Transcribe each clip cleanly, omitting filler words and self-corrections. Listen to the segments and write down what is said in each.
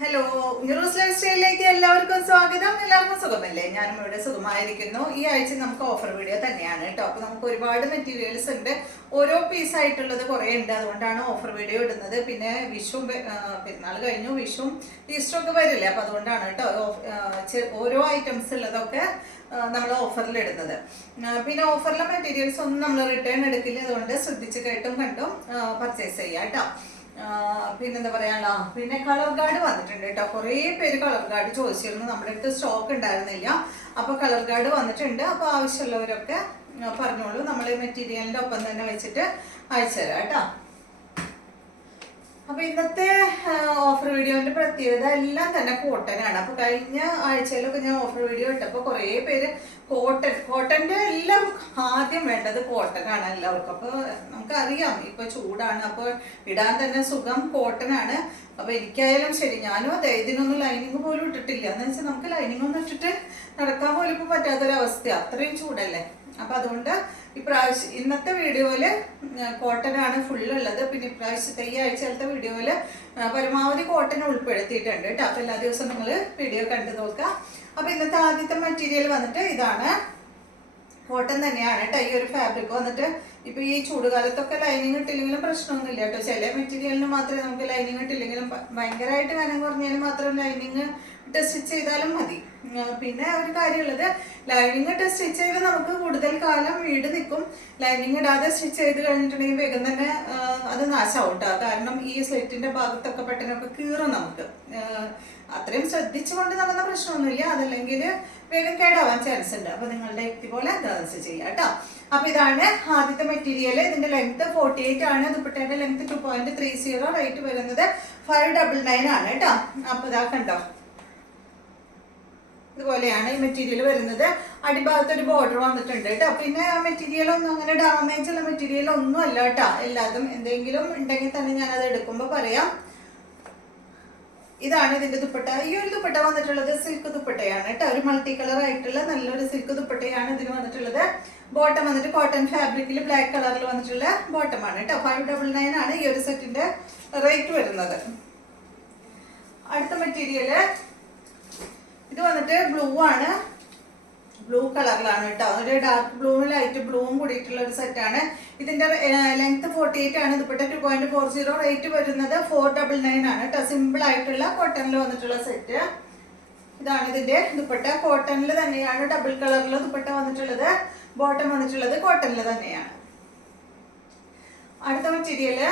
Hello, news life സ്റ്റൈലിലേക്ക് എല്ലാവർക്കും സ്വാഗതം. എല്ലാവർക്കും സുഖമല്ലേ? ഞാനും ഇവിടെ സുഖമായിരിക്കുന്നു. ഈ ആഴ്ച നമുക്ക് ഓഫർ വീഡിയോ തന്നെയാണ് കേട്ടോ. അപ്പൊ നമുക്ക് ഒരുപാട് മെറ്റീരിയൽസ് ഉണ്ട്. ഓരോ പീസ് ആയിട്ടുള്ളത് കുറേ ഉണ്ട്, അതുകൊണ്ടാണ് ഓഫർ വീഡിയോ ഇടുന്നത്. പിന്നെ വിഷു പെരുന്നാൾ കഴിഞ്ഞു, വിഷും ഈസ്റ്ററും ഒക്കെ വരില്ലേ, അപ്പൊ അതുകൊണ്ടാണ് കേട്ടോ ഓരോ ഐറ്റംസ് ഉള്ളതൊക്കെ നമ്മൾ ഓഫറിൽ ഇടുന്നത്. പിന്നെ ഓഫറിലെ മെറ്റീരിയൽസ് ഒന്നും നമ്മൾ റിട്ടേൺ എടുക്കില്ല, അതുകൊണ്ട് ശ്രദ്ധിച്ച് കേട്ടും കണ്ടും പർച്ചേസ് ചെയ്യാം കേട്ടോ. പിന്നെന്താ പറയാനുള്ള പിന്നെ കളർ ഗാർഡ് വന്നിട്ടുണ്ട് കേട്ടോ. കുറേ പേര് കളർ ഗാർഡ് ചോദിച്ചിരുന്നു, നമ്മുടെ അടുത്ത് സ്റ്റോക്ക് ഉണ്ടായിരുന്നില്ല. അപ്പൊ കളർ ഗാർഡ് വന്നിട്ടുണ്ട്. അപ്പൊ ആവശ്യമുള്ളവരൊക്കെ പറഞ്ഞോളൂ, നമ്മൾ മെറ്റീരിയലിന്റെ ഒപ്പം തന്നെ വെച്ചിട്ട് അയച്ചു തരാം കേട്ടോ. അപ്പൊ ഇന്നത്തെ ഓഫർ വീഡിയോന്റെ പ്രത്യേകത എല്ലാം തന്നെ കോട്ടൺ ആണ്. അപ്പൊ കഴിഞ്ഞ ആഴ്ചയിലൊക്കെ ഞാൻ ഓഫർ വീഡിയോ ഇട്ടപ്പോൾ കുറേ പേര് കോട്ടന്റെ എല്ലാവർക്കും ആദ്യം വേണ്ടത് കോട്ടൺ ആണ് എല്ലാവർക്കും. അപ്പൊ നമുക്കറിയാം ഇപ്പൊ ചൂടാണ്, അപ്പൊ ഇടാൻ തന്നെ സുഖം കോട്ടൺ ആണ്. അപ്പൊ എനിക്കായാലും ശരി, ഞാനും അതെ, ഇതിനൊന്നും ലൈനിങ് പോലും ഇട്ടിട്ടില്ല. എന്ന് വെച്ചാൽ നമുക്ക് ലൈനിങ് ഒന്നും ഇട്ടിട്ട് നടക്കാൻ പോലും ഇപ്പൊ പറ്റാത്തൊരവസ്ഥ, അത്രയും ചൂടല്ലേ. അപ്പൊ അതുകൊണ്ട് ഇപ്രാവശ്യം ഇന്നത്തെ വീഡിയോയില് കോട്ടൺ ആണ് ഫുള്ളുള്ളത്. പിന്നെ ഇപ്രാവശ്യത്തെ ഈ ആഴ്ചയിലത്തെ വീഡിയോയില് പരമാവധി കോട്ടൺ ഉൾപ്പെടുത്തിയിട്ടുണ്ട് കേട്ടോ. അപ്പൊ എല്ലാ ദിവസവും നിങ്ങൾ വീഡിയോ കണ്ടു നോക്കുക. അപ്പൊ ഇന്നത്തെ ആദ്യത്തെ മെറ്റീരിയൽ വന്നിട്ട് ഇതാണ്, കോട്ടൺ തന്നെയാണ് കേട്ടോ. ഈ ഒരു ഫാബ്രിക് വന്നിട്ട് ഇപ്പൊ ഈ ചൂടുകാലത്തൊക്കെ ലൈനിങ് ഇട്ടില്ലെങ്കിലും പ്രശ്നമൊന്നുമില്ല കേട്ടോ. ചില മെറ്റീരിയലിന് മാത്രമേ നമുക്ക് ലൈനിങ് ഇട്ടില്ലെങ്കിലും ഭയങ്കരമായിട്ട് കനം കുറഞ്ഞാൽ മാത്രം ലൈനിങ് ഇട്ട് സ്റ്റിച്ച് ചെയ്താലും മതി. പിന്നെ ഒരു കാര്യമുള്ളത്, ലൈനിങ് ഇട്ട് സ്റ്റിച്ച് ചെയ്ത് നമുക്ക് കൂടുതൽ കാലം വീട് നിൽക്കും. ലൈനിങ് ഇടാതെ സ്റ്റിച്ച് ചെയ്ത് കഴിഞ്ഞിട്ടുണ്ടെങ്കിൽ വേഗം തന്നെ അത് നാശമാവും കേട്ടോ. കാരണം ഈ സ്ലിറ്റിന്റെ ഭാഗത്തൊക്കെ പെട്ടെന്നൊക്കെ കീറും നമുക്ക്. അത്രയും ശ്രദ്ധിച്ചുകൊണ്ട് നടന്ന പ്രശ്നമൊന്നുമില്ല, അതല്ലെങ്കിൽ വേഗം കേടാവാൻ ചാൻസ് ഉണ്ട്. അപ്പൊ നിങ്ങളുടെ യുക്തി പോലെ ഡാൻസ് ചെയ്യാം കേട്ടോ. അപ്പൊ ഇതാണ് ആദ്യത്തെ മെറ്റീരിയൽ. ഇതിന്റെ ലെങ്ത് 48 ആണ്. ദുപ്പട്ടയുടെ ലെങ്ത് 2.30, റേറ്റ് വരുന്നത് 599 ആണ് കേട്ടോ. അപ്പൊ ഇതാ കണ്ടോ, ഇതുപോലെയാണ് ഈ മെറ്റീരിയൽ വരുന്നത്. അടിഭാഗത്ത് ഒരു ബോർഡർ വന്നിട്ടുണ്ട് കേട്ടോ. പിന്നെ ആ മെറ്റീരിയൽ ഒന്നും അങ്ങനെ ഡാമേജ് ഉള്ള മെറ്റീരിയൽ ഒന്നും അല്ല കേട്ടോ. എല്ലാതും എന്തെങ്കിലും ഉണ്ടെങ്കിൽ തന്നെ ഞാനത് എടുക്കുമ്പോൾ പറയാം. ഇതാണ് ഇതിന്റെ ദുപ്പട്ട. ഈ ഒരു ദുപ്പട്ട വന്നിട്ടുള്ളത് സിൽക്ക് ദുപ്പട്ടയാണ് കേട്ടോ. ഒരു മൾട്ടി കളർ ആയിട്ടുള്ള നല്ലൊരു സിൽക്ക് ദുപ്പട്ടയാണ് ഇതിന് വന്നിട്ടുള്ളത്. ബോട്ടം വന്നിട്ട് കോട്ടൺ ഫാബ്രിക്കിൽ ബ്ലാക്ക് കളറിൽ വന്നിട്ടുള്ള ബോട്ടമാണ് കേട്ടോ. 599 ആണ് ഈ ഒരു സെറ്റിന്റെ റേറ്റ് വരുന്നത്. അടുത്ത മെറ്റീരിയല് ഇത് വന്നിട്ട് ബ്ലൂ ആണ്, ബ്ലൂ കളറിലാണ് കേട്ടോ. ഒരു ഡാർക്ക് ബ്ലൂവും ലൈറ്റ് ബ്ലൂവും കൂടിയിട്ടുള്ള ഒരു സെറ്റാണ്. ഇതിന്റെ ലെങ്ത് 48 ആണ്. ദുപ്പട്ട 2.40, റേറ്റ് വരുന്നത് 499 ആണ് കേട്ടോ. സിമ്പിൾ ആയിട്ടുള്ള കോട്ടണിൽ വന്നിട്ടുള്ള സെറ്റ്. ഇതാണ് ഇതിന്റെ ദുപ്പട്ട. കോട്ടണിൽ തന്നെയാണ്, ഡബിൾ കളറിൽ ദുപ്പട്ട വന്നിട്ടുള്ളത്. ബോട്ടം വന്നിട്ടുള്ളത് കോട്ടണിൽ തന്നെയാണ്. അടുത്ത മെറ്റീരിയല്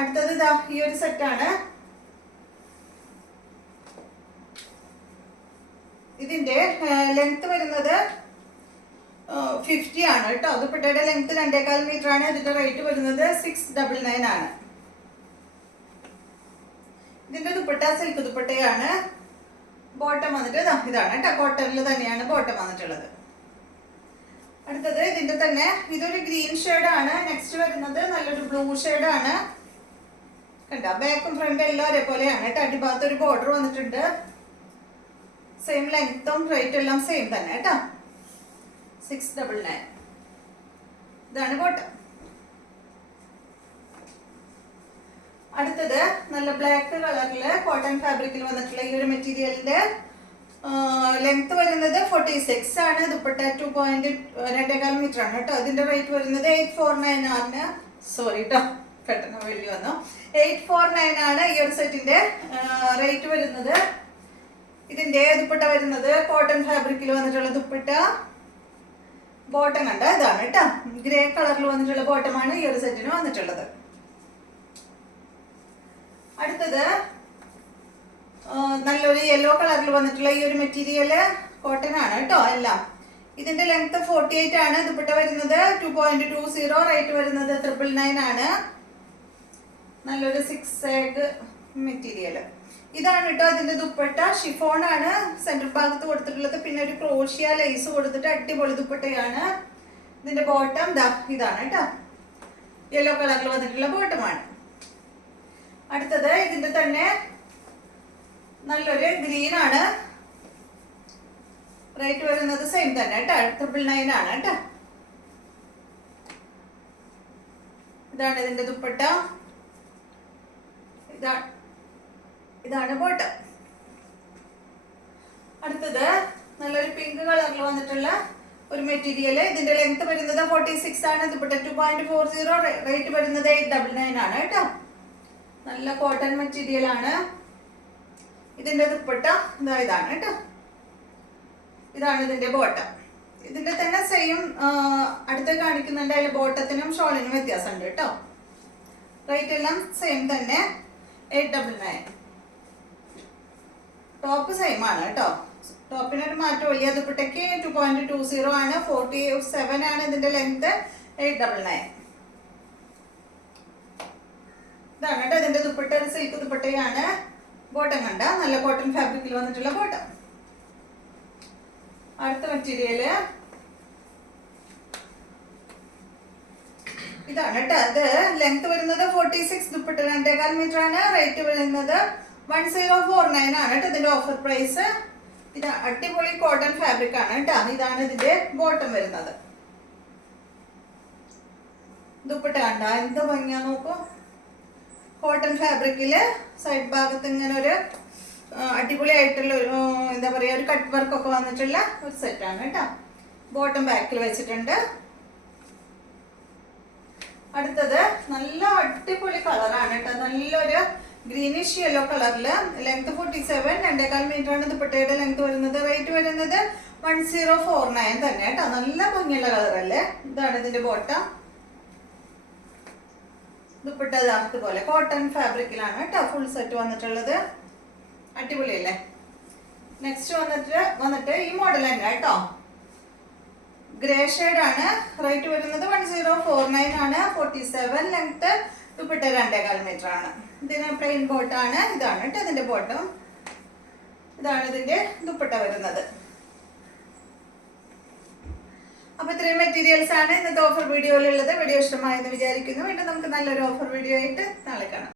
അടുത്തത് ഇതാ ഈ ഒരു സെറ്റാണ്. ഇതിന്റെ ലെങ്ത് വരുന്നത് 50 ആണ് കേട്ടോ. ദുപ്പട്ടയുടെ ലെങ്ത് 2.25 മീറ്റർ ആണ്. ഇതിന്റെ റേറ്റ് വരുന്നത് 699 ആണ്. ഇതിന്റെ ദുപ്പട്ട സിൽക്ക് ദുപ്പട്ടയാണ്. ബോട്ടം വന്നിട്ട് ഇതാണ് കേട്ടോ. കോട്ടണിൽ തന്നെയാണ് ബോട്ടം വന്നിട്ടുള്ളത്. അടുത്തത് ഇതിന്റെ തന്നെ ഇതൊരു ഗ്രീൻ ഷെയ്ഡാണ്. നെക്സ്റ്റ് വരുന്നത് നല്ലൊരു ബ്ലൂ ഷെയ്ഡാണ്. കണ്ടോ, ബാക്കും ഫ്രണ്ട് എല്ലാം ഒരേപോലെയാണ് കേട്ടോ. അടിഭാഗത്ത് ഒരു ബോർഡർ വന്നിട്ടുണ്ട്. സെയിം ലെങ്ത്തും റേറ്റ് എല്ലാം സെയിം തന്നെ കേട്ടോ. 699. ഇതാണ് ബോട്ടം. അടുത്തത് നല്ല ബ്ലാക്ക് കളറില് കോട്ടൺ ഫാബ്രിക്കിൽ വന്നിട്ടുള്ള ഈ ഒരു മെറ്റീരിയലിന്റെ ലെങ്ത് വരുന്നത് 46 ആണ്. ദുപ്പട്ട 2.25 മീറ്റർ ആണ് കേട്ടോ. ഇതിന്റെ റേറ്റ് വരുന്നത് 849 ആണ്. സോറി കേട്ടോ, പെട്ടെന്ന് വെള്ളി വന്നു. 849 ആണ് ഈ ഒരു സെറ്റിന്റെ റേറ്റ് വരുന്നത്. ഇതിന്റെ ദുപ്പട്ട വരുന്നത് കോട്ടൺ ഫാബ്രിക്കിൽ വന്നിട്ടുള്ള ദുപ്പട്ട. ബോട്ടം കണ്ട ഇതാണ് കേട്ടോ. ഗ്രേ കളറിൽ വന്നിട്ടുള്ള ബോട്ടമാണ് ഈ ഒരു സെറ്റിന് വന്നിട്ടുള്ളത്. അടുത്തത് നല്ലൊരു യെല്ലോ കളറിൽ വന്നിട്ടുള്ള ഈ ഒരു മെറ്റീരിയല് കോട്ടൺ ആണ് കേട്ടോ എല്ലാം. ഇതിന്റെ ലെങ്ത് 48 ആണ്. ദുപ്പട്ട വരുന്നത് 2.20, റേറ്റ് വരുന്നത് 999 ആണ്. നല്ലൊരു 6 മെറ്റീരിയൽ. ഇതാണ് കേട്ടോ ഇതിന്റെ ദുപ്പട്ട. ഷിഫോൺ ആണ് സെന്റർ ഭാഗത്ത് കൊടുത്തിട്ടുള്ളത്. പിന്നെ ഒരു ക്രോഷ്യ ലേസ് കൊടുത്തിട്ട് അടിപൊളി ദുപ്പട്ടയാണ്. ഇതിന്റെ ബോട്ടം ഇതാണ് കേട്ടോ. യെല്ലോ കളറിൽ വന്നിട്ടുള്ള ബോട്ടമാണ്. അടുത്തത് ഇതിന്റെ തന്നെ നല്ലൊരു ഗ്രീൻ ആണ്. റേറ്റ് വരുന്നത് സെയിം തന്നെ കേട്ടോ. 999 ആണ് കേട്ടോ. ഇതാണ് ഇതിന്റെ ദുപ്പട്ട. ഇതാണ് ബോട്ടം. അടുത്തത് നല്ലൊരു പിങ്ക് കളറിൽ വന്നിട്ടുള്ള ഒരു മെറ്റീരിയൽ. ഇതിന്റെ ലെങ്ത് വരുന്നത് 46 ആണ്. ദുപ്പട്ട 2.40, റേറ്റ് വരുന്നത് 899 ആണ് കേട്ടോ. നല്ല കോട്ടൺ മെറ്റീരിയൽ ആണ്. ഇതിന്റെ ദുപ്പട്ട ഇതാണ് കേട്ടോ. ഇതാണ് ഇതിന്റെ ബോട്ടം. ഇതിന്റെ തന്നെ സെയിം അടുത്ത് കാണിക്കുന്നുണ്ട്. അതിൽ ബോട്ടത്തിനും ഷോളിനും വ്യത്യാസമുണ്ട് കേട്ടോ. റേറ്റ് എല്ലാം സെയിം തന്നെ, 899. ടോപ്പ് സെയിം ആണ് കേട്ടോ. ടോപ്പിനൊരു മാറ്റം ഇല്ല. ദുപ്പട്ടയ്ക്ക് 2.20 ആണ്. 47 ആണ് ഇതിന്റെ ലെങ്ത്, 899. ഇതാണ് കേട്ടോ ഇതിന്റെ ദുപ്പട്ട. ഒരു സിൽക്ക് ദുപ്പട്ടയാണ്. ബോട്ടം കണ്ട നല്ല കോട്ടൺ ഫാബ്രിക്കിൽ വന്നിട്ടുള്ള ബോട്ടം. അടുത്ത മെറ്റീരിയല് ഇതാണ് കേട്ടോ. ഇത് ലെങ്ത് വരുന്നത് 46, ദുപ്പട്ട 2.25 മീറ്റർ ആണ്. റേറ്റ് വരുന്നത് 1049 ആണ് കേട്ടോ ഇതിന്റെ ഓഫർ പ്രൈസ്. ഇത് അടിപൊളി കോട്ടൺ ഫാബ്രിക് ആണ് കേട്ടോ. ഇതാണ് ഇതിന്റെ ബോട്ടം വരുന്നത്. ദുപ്പട്ട കണ്ട എന്ത് ഭംഗിയാ നോക്കൂ. കോട്ടൺ ഫാബ്രിക്കില് സൈഡ് ഭാഗത്ത് ഇങ്ങനെ ഒരു അടിപൊളിയായിട്ടുള്ള ഒരു എന്താ പറയാ ഒരു കട്ട് വർക്ക് ഒക്കെ വന്നിട്ടുള്ള ഒരു സെറ്റാണ് കേട്ടോ. ബോട്ടം ബാക്കിൽ വെച്ചിട്ടുണ്ട്. അടുത്തത് നല്ല അടിപൊളി കളറാണ് കേട്ടോ. നല്ലൊരു ഗ്രീനിഷ് യെല്ലോ കളറില്. ലെങ്ത് 47, 2.25 മീറ്റർ ആണ് ദുപ്പട്ടയുടെ ലെങ്ത് വരുന്നത്. റേറ്റ് വരുന്നത് 1049 തന്നെ കേട്ടോ. നല്ല ഭംഗിയുള്ള കളറല്ലേ. ഇതാണ് ഇതിന്റെ ബോട്ടം. ദുപ്പട്ട ഇതുപോലെ കോട്ടൺ ഫാബ്രിക്കിലാണ് കേട്ടോ ഫുൾ സെറ്റ് വന്നിട്ടുള്ളത്. അടിപൊളിയല്ലേ. നെക്സ്റ്റ് വന്നിട്ട് ഈ മോഡൽ തന്നെ കേട്ടോ. ഗ്രേ ഷെയ്ഡ് ആണ്. റേറ്റ് വരുന്നത് 1049 ആണ്. 47 ലെങ്ത്. ദുപ്പട്ട 2.25 മീറ്റർ ആണ്. ഇതിന് പ്ലെയിൻ ബോട്ടാണ്. ഇതാണ് കേട്ടോ ഇതിന്റെ ബോട്ടം. ഇതാണ് ഇതിന്റെ ദുപ്പട്ട വരുന്നത്. അപ്പൊ ഇത്രയും മെറ്റീരിയൽസ് ആണ് ഇന്നത്തെ ഓഫർ വീഡിയോയിലുള്ളത്. വീഡിയോ ഇഷ്ടമായെന്ന് വിചാരിക്കുന്നു. വീണ്ടും നമുക്ക് നല്ലൊരു ഓഫർ വീഡിയോ ആയിട്ട് നാളെ കാണാം.